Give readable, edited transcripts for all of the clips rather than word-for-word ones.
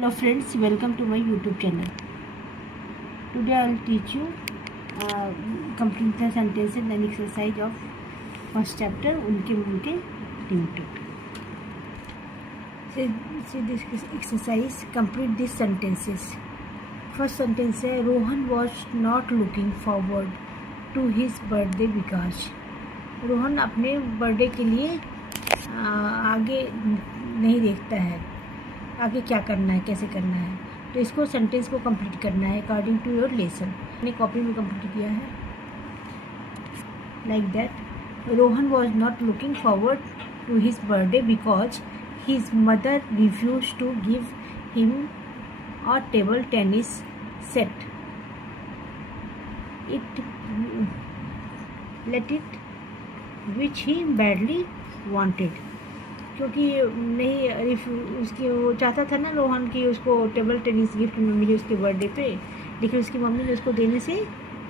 Hello friends, welcome to my YouTube channel. Today I will teach you complete the sentences and exercise of first chapter उनके टिम्टू. See this exercise, complete these sentences. First sentence है, Rohan was not looking forward to his birthday because Rohan अपने birthday के लिए आगे नहीं देखता है, आगे क्या करना है, कैसे करना है. तो इसको सेंटेंस को कंप्लीट करना है अकॉर्डिंग टू योर लेसन. मैंने कॉपी में कंप्लीट किया है like that. Rohan was not looking forward to his birthday because his mother refuse to give him a table tennis set. It let it which he badly wanted. क्योंकि नहीं उसकी वो चाहता था ना रोहन की उसको टेबल टेनिस गिफ्ट में मिली उसके बर्थडे पे, लेकिन उसकी मम्मी ने उसको देने से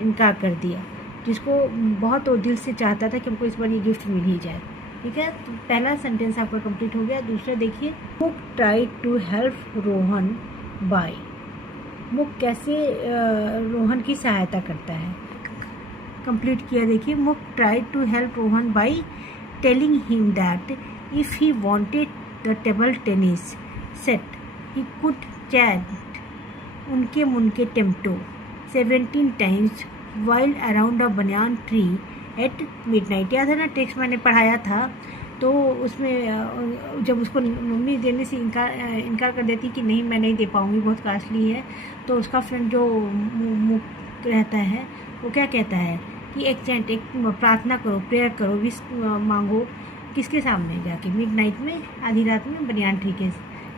इनकार कर दिया, जिसको बहुत वो दिल से चाहता था कि हमको इस बार ये गिफ्ट मिल ही जाए. ठीक है, तो पहला सेंटेंस आपका कंप्लीट हो गया. दूसरा देखिए, Muk try to help Rohan by. Muk कैसे रोहन की सहायता करता है, कंप्लीट किया. देखिए, Muk try to help Rohan by telling him that if he wanted the table tennis set he could chant unke munke tempo 17 times while around a banyan tree at midnight. याद है ना, टेक्स्ट मैंने पढ़ाया था. तो उसमें जब उसको मम्मी देने से इनकार कर देती कि नहीं मैं नहीं दे पाऊँगी, बहुत कास्टली है, तो उसका फ्रेंड जो मुक्त रहता है वो क्या कहता है कि एक चैंट, एक प्रार्थना करो, प्रेयर करो, विश मांगो. किसके सामने जाके? मिडनाइट में, आधी रात में, बनियान ट्री के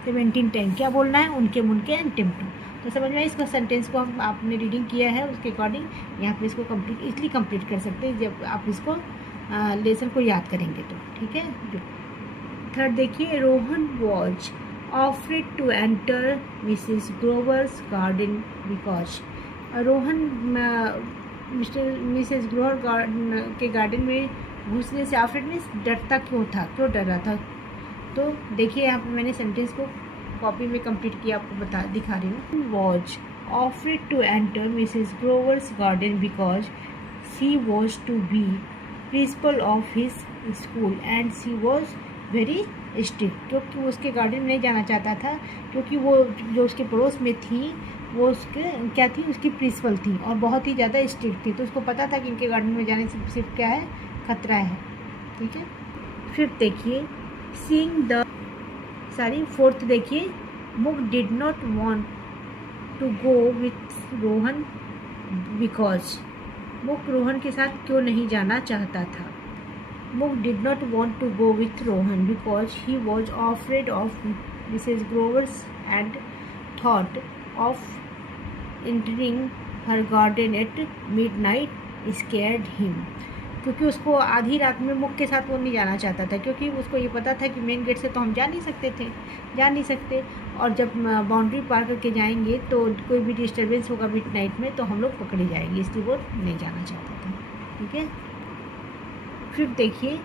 17 टाइम. क्या बोलना है? उनके मुनके एंड टेम्पो. तो समझ में इसका सेंटेंस को हम आपने रीडिंग किया है उसके अकॉर्डिंग यहाँ पे इसको कंप्लीट इसलिए कंप्लीट कर सकते हैं जब आप इसको लेसन को याद करेंगे तो. ठीक है. थर्ड देखिए, Rohan was offered to enter Mrs growers garden because. Rohan Mrs Grover के गार्डन में घुसने से ऑफर्ड मीन्स डरता क्यों था, क्यों डर रहा था. तो देखिए यहाँ पे मैंने सेंटेंस को कॉपी में कंप्लीट किया, आपको दिखा रही हूँ. Was offered to enter Mrs growers garden because she was to be principal of his school and she was very strict. क्योंकि वो उसके गार्डन में नहीं जाना चाहता था, क्योंकि वो जो उसके पड़ोस में थी वो उसके क्या थी, उसकी प्रिंसिपल थी और बहुत ही ज़्यादा स्ट्रिक्ट थी. तो उसको पता था कि इनके गार्डन में जाने से सिर्फ क्या है, खतरा है. ठीक है. फिफ्थ देखिए, फोर्थ देखिए, Muk did not want to go with Rohan because. Muk Rohan के साथ क्यों नहीं जाना चाहता था. Muk did not want to go with Rohan because he was afraid of Mrs Grover's and thought of entering her garden at midnight scared him. क्योंकि उसको आधी रात में मुक के साथ वो नहीं जाना चाहता था, क्योंकि उसको ये पता था कि मेन गेट से तो हम जा नहीं सकते और जब बाउंड्री पार करके जाएंगे तो कोई भी डिस्टर्बेंस होगा मिडनाइट में तो हम लोग पकड़े जाएंगे, इसलिए वो नहीं जाना चाहता था. ठीक है. फिर देखिए,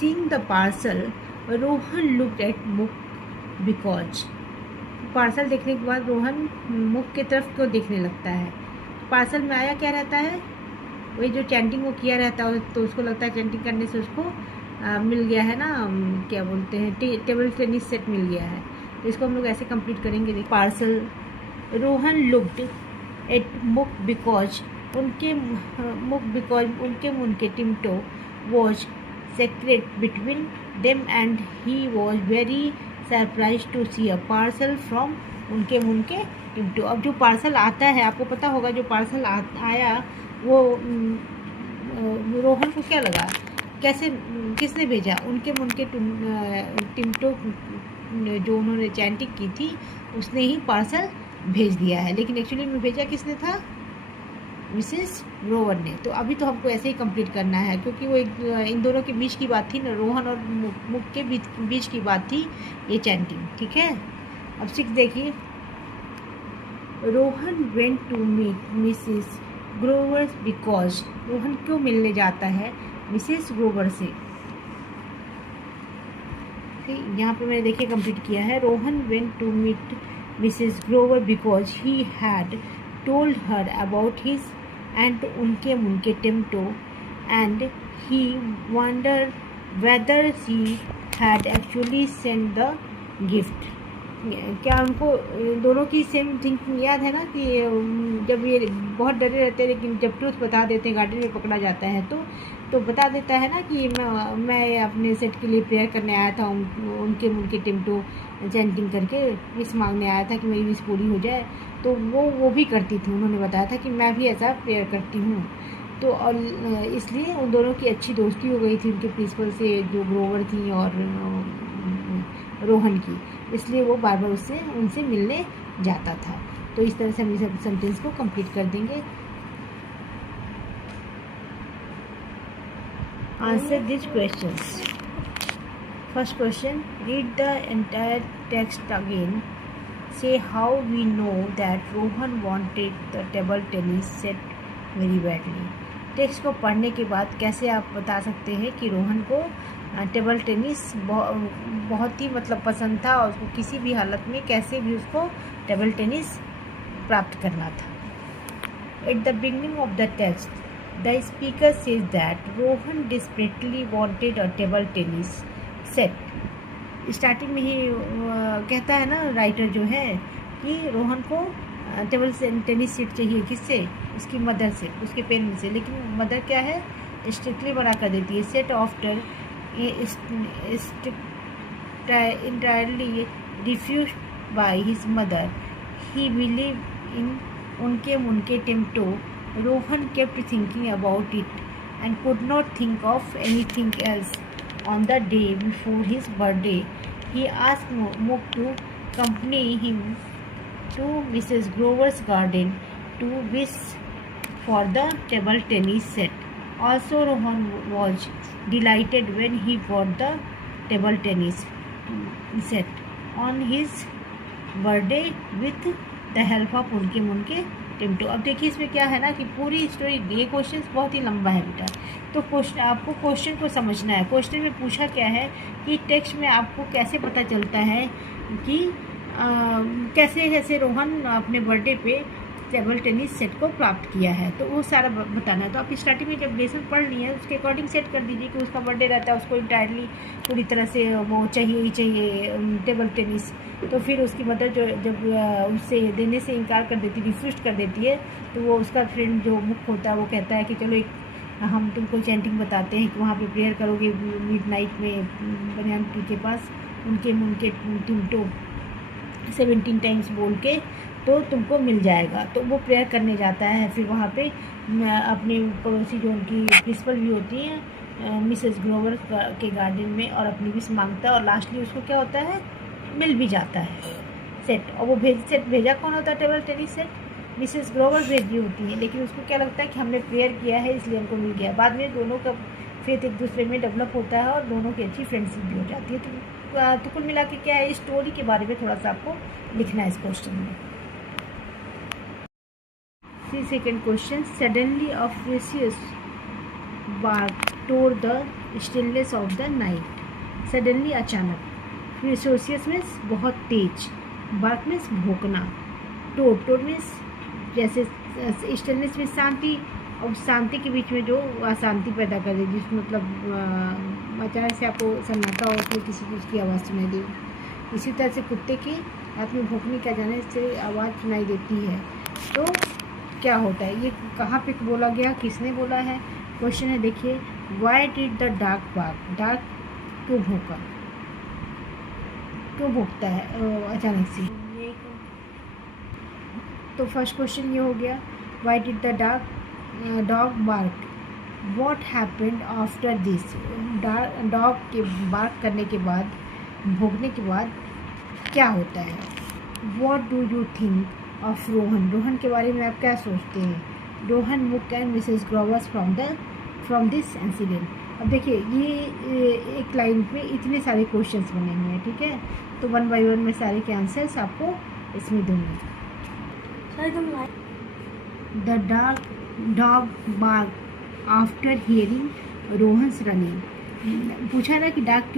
seeing the parcel Rohan looked at Muk because. Parcel देखने के बाद रोहन मुक की तरफ क्यों देखने लगता है. पार्सल में आया क्या रहता है, वही जो चैंटिंग वो किया रहता है, तो उसको लगता है चैंटिंग करने से उसको मिल गया है ना, क्या बोलते हैं, टेबल टेनिस सेट मिल गया है. तो इसको हम लोग ऐसे कंप्लीट करेंगे. देखिए, parcel Rohan looked at Muk because उनके मुनके टिम्टो was secret between them and he was very surprise to see a parcel from उनके मुनके टिम्टो. अब जो पार्सल आता है, आपको पता होगा, जो पार्सल आया वो रोहन को क्या लगा, कैसे, किसने भेजा, उनके मुनके टिम्टो जो उन्होंने चैंटिंग की थी उसने ही पार्सल भेज दिया है, लेकिन एक्चुअली में भेजा किसने था, मिसेस ग्रोवर ने. तो अभी तो हमको ऐसे ही कंप्लीट करना है, क्योंकि वो इन दोनों के बीच की बात थी ना, रोहन और मुक के बीच की बात थी ये चैंटिंग. ठीक है. अब 6 देखिए, Rohan went to meet Mrs Grover's because. Rohan क्यों मिलने जाता है मिसेस ग्रोवर से. यहाँ पे मैंने देखिए कंप्लीट किया है. Rohan went to meet Mrs. Grover because he had told her about his Aunt Unke Munke Timto, and he wondered whether she had actually sent the gift. क्या उनको दोनों की सेम थिंकिंग याद है ना कि जब ये बहुत डरे रहते हैं लेकिन जब ट्रूथ बता देते हैं, गार्डन में पकड़ा जाता है तो बता देता है ना कि मैं अपने सेट के लिए प्रेयर करने आया था, उनके टिमटो चैंटिंग करके विश मांगने आया था कि मेरी विश पूरी हो जाए। तो वो भी करती थी, उन्होंने बताया था कि मैं भी ऐसा प्रेयर करती हूँ। तो और इसलिए उन दोनों की अच्छी दोस्ती हो गई थी उनके प्रिंसिपल से, जो ग्रोवर थी और रोहन की, इसलिए वो बार बार उनसे मिलने जाता था। तो इस तरह से हम इस सेंटेंस को कंप्लीट कर देंगे। Answer this questions. First question, read the entire text again, say how we know that Rohan wanted the table tennis set very badly। Text को पढ़ने के बाद कैसे आप बता सकते हैं कि रोहन को टेबल टेनिस बहुत ही पसंद था और उसको किसी भी हालत में कैसे भी उसको टेबल टेनिस प्राप्त करना था। At the beginning of the text the speaker says that Rohan desperately wanted a table tennis set. Starting में ही कहता है ना राइटर जो है कि रोहन को टेबल टेनिस सेट चाहिए, किससे? उसकी मदर से, उसके पेरेंट्स से। लेकिन मदर क्या है, स्ट्रिक्टली मना कर देती है। Set after entirely refused by his mother, he believed in Unke Munke Timto. Rohan kept thinking about it and could not think of anything else. On the day before his birthday, he asked Mook to accompany him to Mrs. Grover's garden to wish for the table tennis set. Also, Rohan was delighted when he got the table tennis set on his birthday with the help of Unke Munke Timto। अब देखिए इसमें क्या है ना कि पूरी story, ये question बहुत ही लंबा है बेटा, तो क्वेश्चन आपको क्वेश्चन को समझना है। क्वेश्चन में पूछा क्या है कि टेक्स्ट में आपको कैसे पता चलता है कि कैसे रोहन अपने बर्थडे पे टेबल टेनिस सेट को प्राप्त किया है, तो वो सारा बताना है। तो आप स्टार्टिंग में जब लेसन पढ़ लिए हैं उसके अकॉर्डिंग सेट कर दीजिए कि उसका बर्थडे रहता है, उसको इंटायरली पूरी तरह से वो चाहिए ही चाहिए टेबल टेनिस। तो फिर उसकी मदर जब उससे देने से इनकार कर देती, रिफ्यूज कर देती है, तो वो उसका फ्रेंड जो मुख होता है वो कहता है कि चलो हम तुमको चैंटिंग बताते हैं कि वहाँ पे प्रेयर करोगे मिडनाइट में बनियान ट्री के पास, उनके टिमटो 17 टाइम्स बोल के, तो तुमको मिल जाएगा। तो वो प्रेयर करने जाता है। फिर वहाँ पे अपने पड़ोसी जो उनकी प्रिंसिपल भी होती हैं मिसेस ग्रोवर के गार्डन में, और अपनी विश मांगता है, और लास्टली उसको क्या होता है, मिल भी जाता है सेट। और वो भेजा कौन होता है table tennis set? Mrs Grover भेजी होती है। लेकिन उसको क्या लगता है कि हमने प्रेयर किया है इसलिए हमको मिल गया। बाद में दोनों का फेथ एक दूसरे में डेवलप होता है और दोनों की अच्छी फ्रेंडशिप भी हो जाती है। तो कुल मिला के क्या है, इस स्टोरी के बारे में थोड़ा सा आपको लिखना है इस क्वेश्चन में। Second question, suddenly a furious bark tore the stillness of the night. Suddenly अचानक, फ्यूरियस मीन्स बहुत तेज, बार्क मीन्स भौंकना, टोर मीन्स जैसे स्टिलनेस में शांति, और शांति के बीच में जो अशांति पैदा कर दे, जिस अचानक से आपको सन्नाटा हो, उसमें किसी चीज़ की आवाज़ सुनाई दे। इसी तरह से कुत्ते की रात में भौंकने का जाने से आवाज़ सुनाई देती है। तो क्या होता है, ये कहाँ पे बोला गया, किसने बोला है? क्वेश्चन है, देखिए, why did the dark bark, dark क्यों भौंका, क्यों भौंकता है अचानक से? तो फर्स्ट क्वेश्चन ये हो गया, why did the dog bark, what happened after this. Dog के बार्क करने के बाद, भौंकने के बाद क्या होता है? What do you think of Rohan, Rohan के बारे में आप क्या सोचते हैं? Rohan Muk and Mrs Grover's from this incident. अब देखिए ये एक लाइन में इतने सारे क्वेश्चंस बने हुए हैं, ठीक है, तो 1 बाय 1 में सारे के आंसर्स आपको इसमें दूंगी। The dog bark after hearing Rohan's running. पूछा ना कि डॉग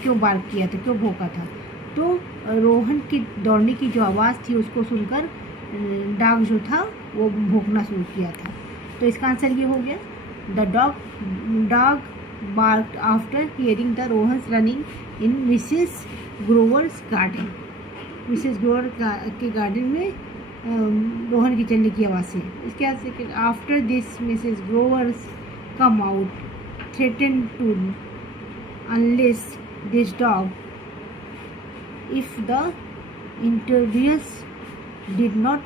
क्यों बार्क किया था, क्यों भौंका था, तो रोहन की दौड़ने की जो आवाज़ थी उसको सुनकर डॉग जो था वो भौंकना शुरू किया था। तो इसका आंसर ये हो गया, the dog barked after hearing the Rohan's running in Mrs growers garden. Mrs Grover के गार्डन में रोहन की चलने की आवाज़ है। इसके बाद after this Mrs Grover's come out threaten to unless this dog if the intruders did not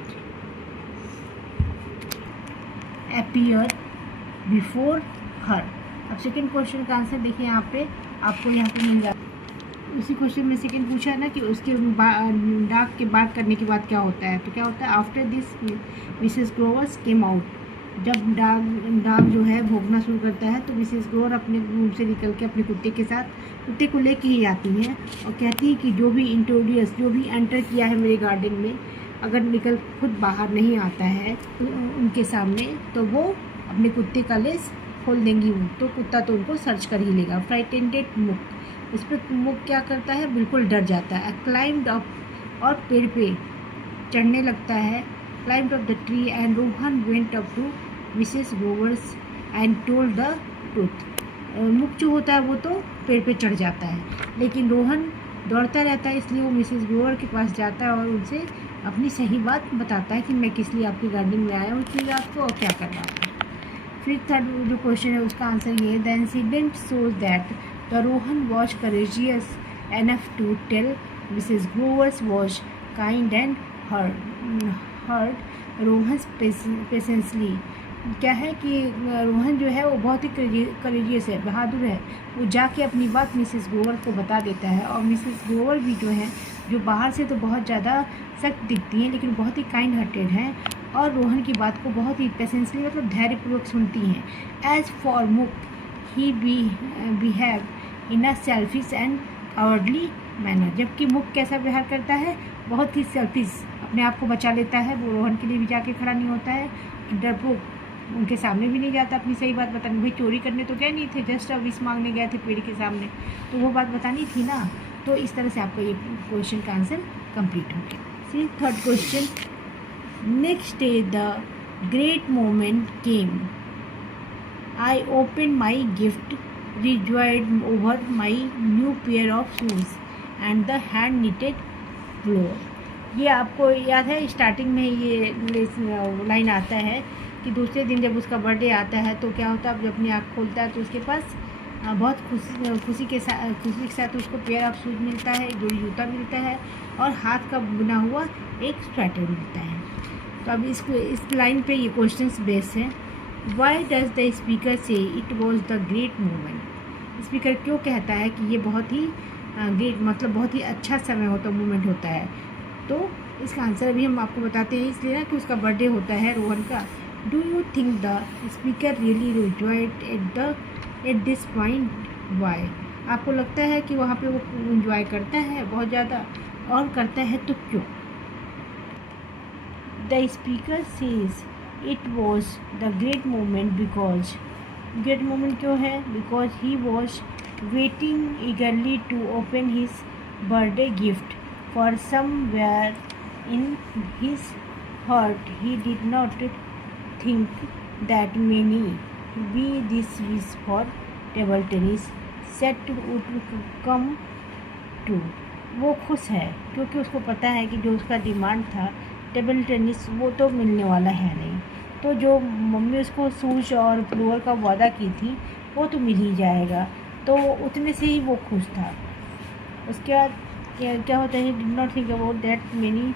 appear before her। अब सेकेंड क्वेश्चन का आंसर देखिए, यहाँ पे आपको यहाँ पे मिल जाए। उसी क्वेश्चन में सेकेंड पूछा ना कि उसके डाक के बात करने के बाद क्या होता है। तो क्या होता है, after this Mrs growers came out. जब डाग जो है भौंकना शुरू करता है तो मिसेस ग्रोवर अपने रूम से निकल के अपने कुत्ते को लेके ही आती हैं और कहती है कि जो भी एंटर किया है मेरे गार्डन में, अगर निकल खुद बाहर नहीं आता है उनके सामने, तो वो अपने कुत्ते का लेस खोल देंगी। तो कुत्ता तो उनको सर्च कर ही लेगा। फ्राइटेंडेड मुक, इस पर मुक क्या करता है, बिल्कुल डर जाता है। क्लाइम्ड अप, और पेड़ पे चढ़ने लगता है। climbed up the tree and Rohan went up to Mrs. Grover's and told the truth। मुख जो होता है वो तो पेड़ पे चढ़ जाता है, लेकिन रोहन दौड़ता रहता है, इसलिए वो मिसेस ग्रोवर के पास जाता है और उनसे अपनी सही बात बताता है कि मैं किस लिए आपकी गार्डन में आया हूँ इतनी रात को और क्या कर रहा था। फिर थर्ड जो क्वेश्चन है उसका आंसर ये, the incident shows that the Rohan was courageous enough to tell Mrs Grover's was kind and heard Rohan patiently. क्या है कि रोहन जो है वो बहुत ही करेजियस है, बहादुर है। वो जाके अपनी बात मिसेस ग्रोवर को बता देता है और मिसेस ग्रोवर भी जो है, जो बाहर से तो बहुत ज़्यादा सख्त दिखती हैं लेकिन बहुत ही काइंड हार्टेड हैं और रोहन की बात को बहुत ही पेशेंसली मतलब धैर्यपूर्वक सुनती हैं। As for Muk he behave in a selfish and cowardly manner. जबकि मुक कैसा व्यवहार करता है, बहुत ही सेल्फिश, अपने आप को बचा लेता है। वो रोहन के लिए भी जाके खड़ा नहीं होता है, डरपोक, उनके सामने भी नहीं जाता अपनी सही बात बताने। भाई चोरी करने तो क्या नहीं थे, जस्ट विश मांगने गए थे पेड़ के सामने, तो वो बात बतानी थी ना। तो इस तरह से आपका ये क्वेश्चन का आंसर कंप्लीट हो गया। See third question, next day the great moment came, I open my gift, rejoiced over my new pair of shoes and the hand knitted floor. ये आपको याद है, स्टार्टिंग में ये लाइन आता है कि दूसरे दिन जब उसका बर्थडे आता है तो क्या होता है, जब अपनी आँख खोलता है तो उसके पास बहुत खुशी के साथ उसको पेयर ऑफ शूज मिलता है, एक जोड़ी जूता मिलता है और हाथ का बुना हुआ एक स्वेटर मिलता है। तो अब इस लाइन पे ये क्वेश्चंस बेस है। वाई डज द स्पीकर से it was the great moment. Speaker क्यों कहता है कि ये बहुत ही ग्रेट मतलब बहुत ही अच्छा समय होता मोमेंट होता है। तो इसका आंसर अभी हम आपको बताते हैं, इसलिए ना कि उसका बर्थडे होता है रोहन का। Do you think the speaker really rejoiced at this point, why. आपको लगता है कि वहाँ पे वो इंजॉय करता है बहुत ज़्यादा, और करता है तो क्यों। The speaker says it was the great moment because, great moment क्यों है, because he was waiting eagerly to open his birthday gift for somewhere in his heart he did not think that many be this wish for table tennis set would come true। वो खुश है क्योंकि उसको पता है कि जो उसका डिमांड था टेबल टेनिस वो तो मिलने वाला है नहीं। तो जो मम्मी उसको शूज और फ्लोर का वादा की थी वो तो मिल ही जाएगा, तो उतने से ही वो खुश था। उसके बाद क्या होता है, did not think about that many,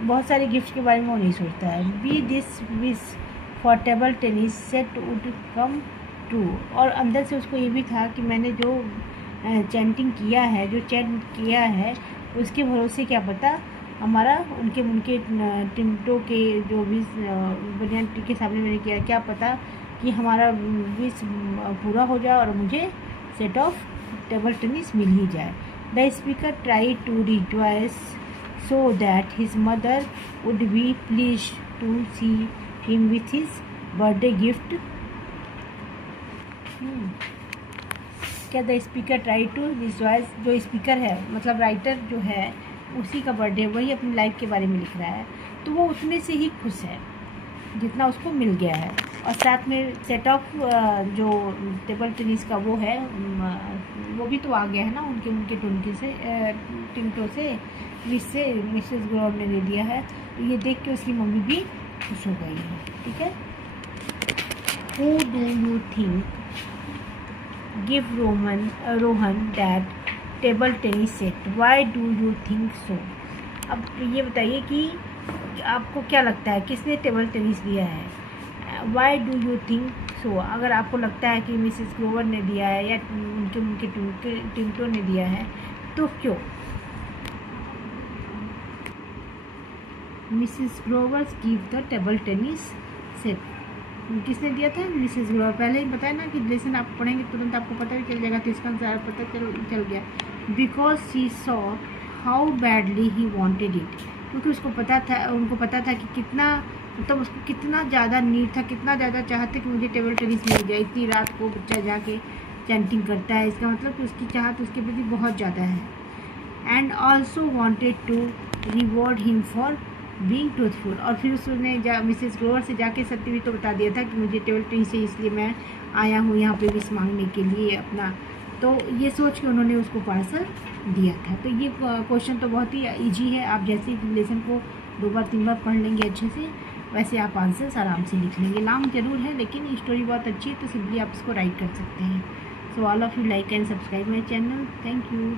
बहुत सारे गिफ्ट के बारे में वो नहीं सोचता है। Be this wish for table tennis set would come true, और अंदर से उसको ये भी था कि मैंने जो चैंटिंग किया है, जो चैंट किया है, उसके भरोसे क्या पता हमारा उनके टिंटो के जो विश बनियान के सामने मैंने किया, क्या पता कि हमारा विश पूरा हो जाए और मुझे सेट ऑफ टेबल टेनिस मिल ही जाए। The speaker tried to rejoice so that his mother would be pleased to see him with his birthday gift। क्या the speaker try to visualize, जो स्पीकर है मतलब राइटर जो है उसी का बर्थडे, वही अपनी लाइफ के बारे में लिख रहा है, तो वो उतने से ही खुश है जितना उसको मिल गया है। और साथ में सेट ऑफ जो टेबल टेनिस का वो है वो भी तो आ गया है ना उनके उनके टुनके से टिंटो से, जिससे मिसेस ग्रोवर ने दे दिया है। ये देख के उसकी मम्मी भी खुश हो गई है। ठीक है। Who do you think give Rohan that table tennis set, why do you think so. अब ये बताइए कि आपको क्या लगता है किसने टेबल टेनिस दिया है, why do you think so. अगर आपको लगता है कि मिसेस ग्रोवर ने दिया है या उनके उनके टिंटो ने दिया है तो क्यों। Mrs Grover give the table tennis set, किसने दिया था, मिसेस ग्रोवर। पहले ही बताया ना कि लेसन आप पढ़ेंगे तुरंत आपको पता भी चल जाएगा, तो इसका आंसर पता चल गया। Because she saw how badly he wanted it, क्योंकि उसको पता था, उनको पता था कि कितना मतलब उसको कितना ज़्यादा नीड था, कितना ज़्यादा चाहते कि मुझे टेबल टेनिस मिल जाए। इतनी रात को बच्चा जाके चैंटिंग करता है, इसका मतलब कि उसकी चाहत उसके प्रति बहुत ज़्यादा है। And also wanted to reward him for being truthful, और फिर उसने मिसेस ग्रोवर से जाके सत्य भी तो बता दिया था कि मुझे टेबल टेनिस है इसलिए मैं आया हूँ यहाँ पे विश मांगने के लिए अपना, तो ये सोच के उन्होंने उसको पार्सल दिया था। तो ये क्वेश्चन तो बहुत ही ईजी है, आप जैसे ही लेसन को 2 बार 3 बार पढ़ लेंगे अच्छे से वैसे आप आंसर्स आराम से लिख लेंगे। लॉन्ग जरूर है लेकिन स्टोरी बहुत अच्छी है, तो सिंपली आप इसको राइट कर सकते हैं। So all of you like and subscribe my channel. Thank you.